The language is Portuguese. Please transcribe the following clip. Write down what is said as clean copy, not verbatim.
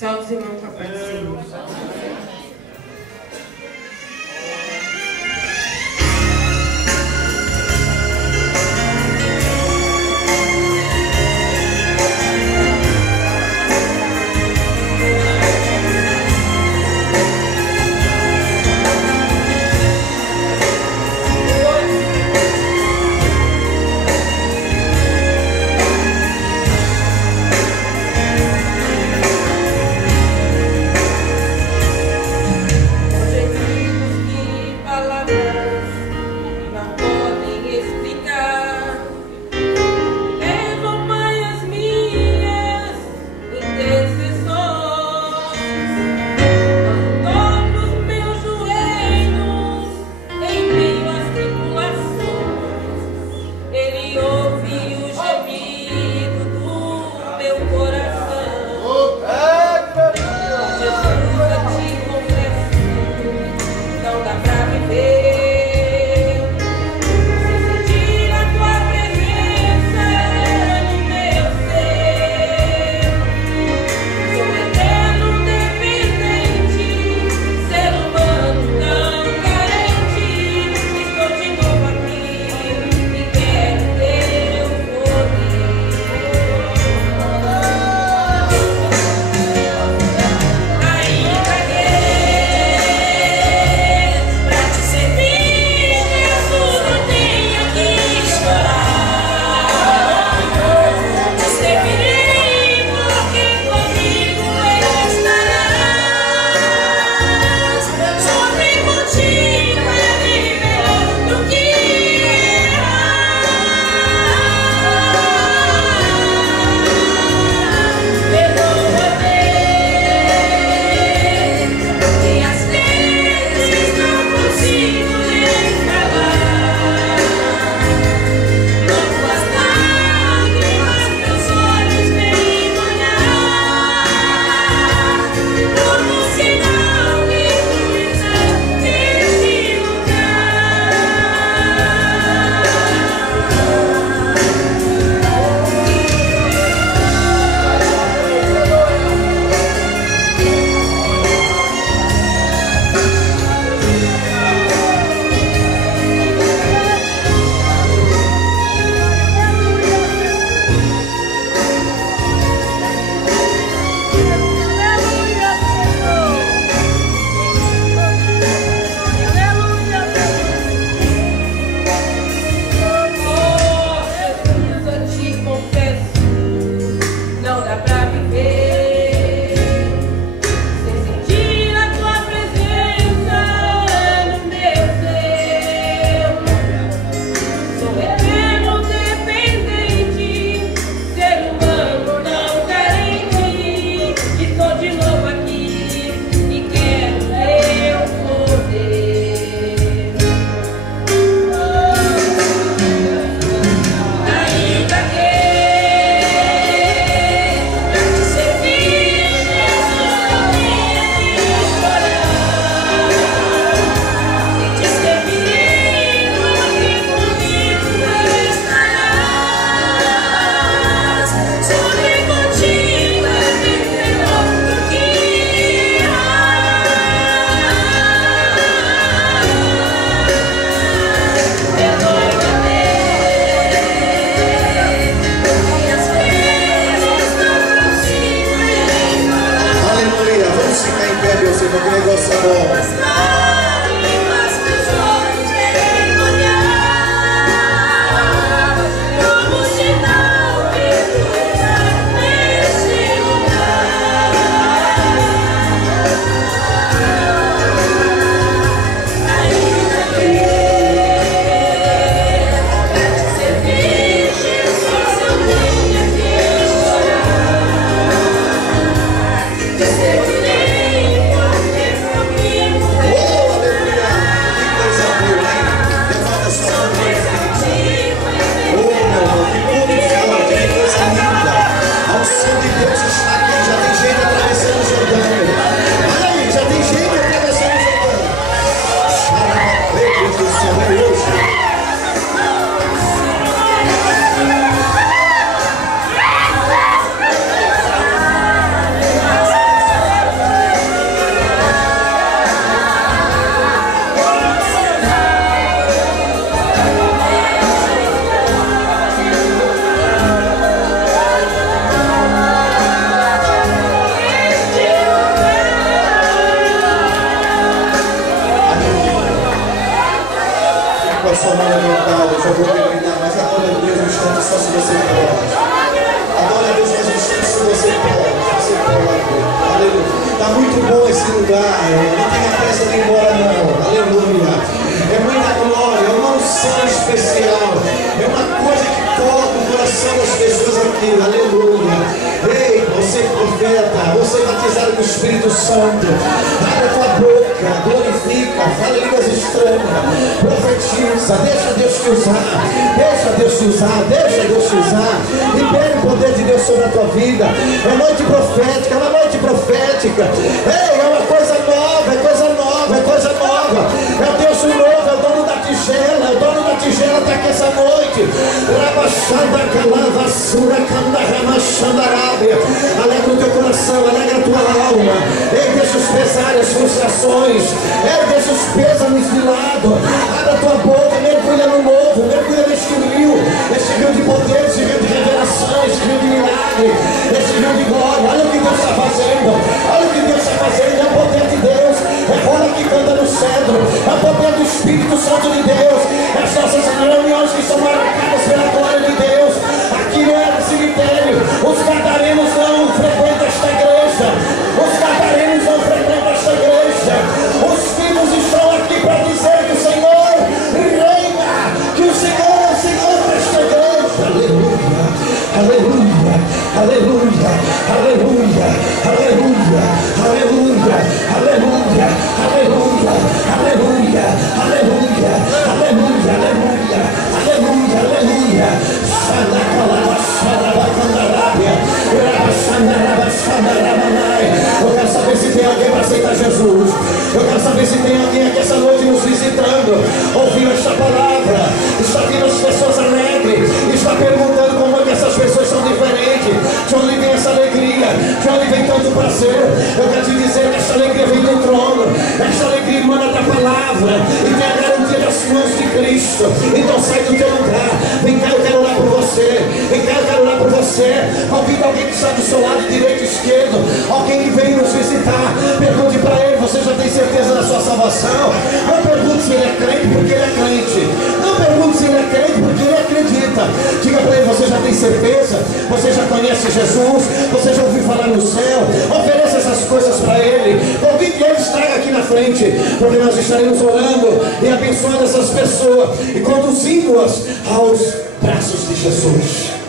Salve os irmãos papazinhos. nesse lugar. Não tenha pressa de ir embora, não. Aleluia. É muita glória, é uma unção especial. É uma coisa que toca o coração das pessoas aqui. Aleluia. Ei, você profeta, você batizado com o Espírito Santo, abre a tua boca, glorifica, fala em línguas estranhas, profetiza, deixa Deus te usar, deixa Deus te usar, deixa Deus te usar, libere o poder de Deus sobre a tua vida. É noite profética, é uma noite profética. Ei, é uma coisa nova, é coisa nova, é coisa nova. É o Deus novo, é o dono da tigela, é o dono da tigela está aqui essa noite. Alegra o teu coração, alegra a tua alma. Ei, deixa os pesares, as frustrações. Ei, deixa os pêsames de lado. Abre a tua boca, mergulha no novo, mergulha neste rio de poder, esse rio de revelação, esse rio de milagre, esse rio de glória. Olha o que Deus está fazendo, olha o que Deus está fazendo. É o poder de Deus, é rola que canta no cedro, é o poder do Espírito Santo de Deus. É as nossas reuniões que são marcadas pela glória de Deus. Aqui não é no cemitério, os gadarenos não frequentam esta igreja, os gadarenos não frequentam esta igreja. Os filhos estão aqui para dizer que o Senhor reina, que o Senhor é o Senhor desta igreja. Aleluia, aleluia, aleluia, aleluia, aleluia, aleluia, aleluia, aleluia, aleluia, aleluia, aleluia, aleluia, aleluia, aleluia. Eu quero saber se tem alguém para aceitar Jesus. Eu quero saber se tem alguém aqui essa noite nos visitando, ouvindo esta palavra, está vendo as pessoas alegres, está perguntando como é que essas pessoas são diferentes, de onde vem essa alegria, de onde vem tanto prazer. Eu quero te dizer que esta alegria vem do trono, esta alegria emana da palavra e tem a garantia das mãos de Cristo. Então sai do teu lugar, vem cá, eu quero orar por você, vem cá, eu quero orar por você. Convida alguém que está do seu lado direito e esquerdo, alguém que veio nos visitar, pergunte para ele: você já tem certeza da sua salvação? Não pergunte se ele é crente porque ele é crente, não pergunte se ele é crente porque ele acredita. Diga para ele: você já tem certeza? Você já conhece Jesus? Você já ouviu falar no céu? Ofereça essas coisas para ele, convide ele, traga aqui na frente, porque nós estaremos orando e abençoando essas pessoas e conduzindo-as aos braços de Jesus.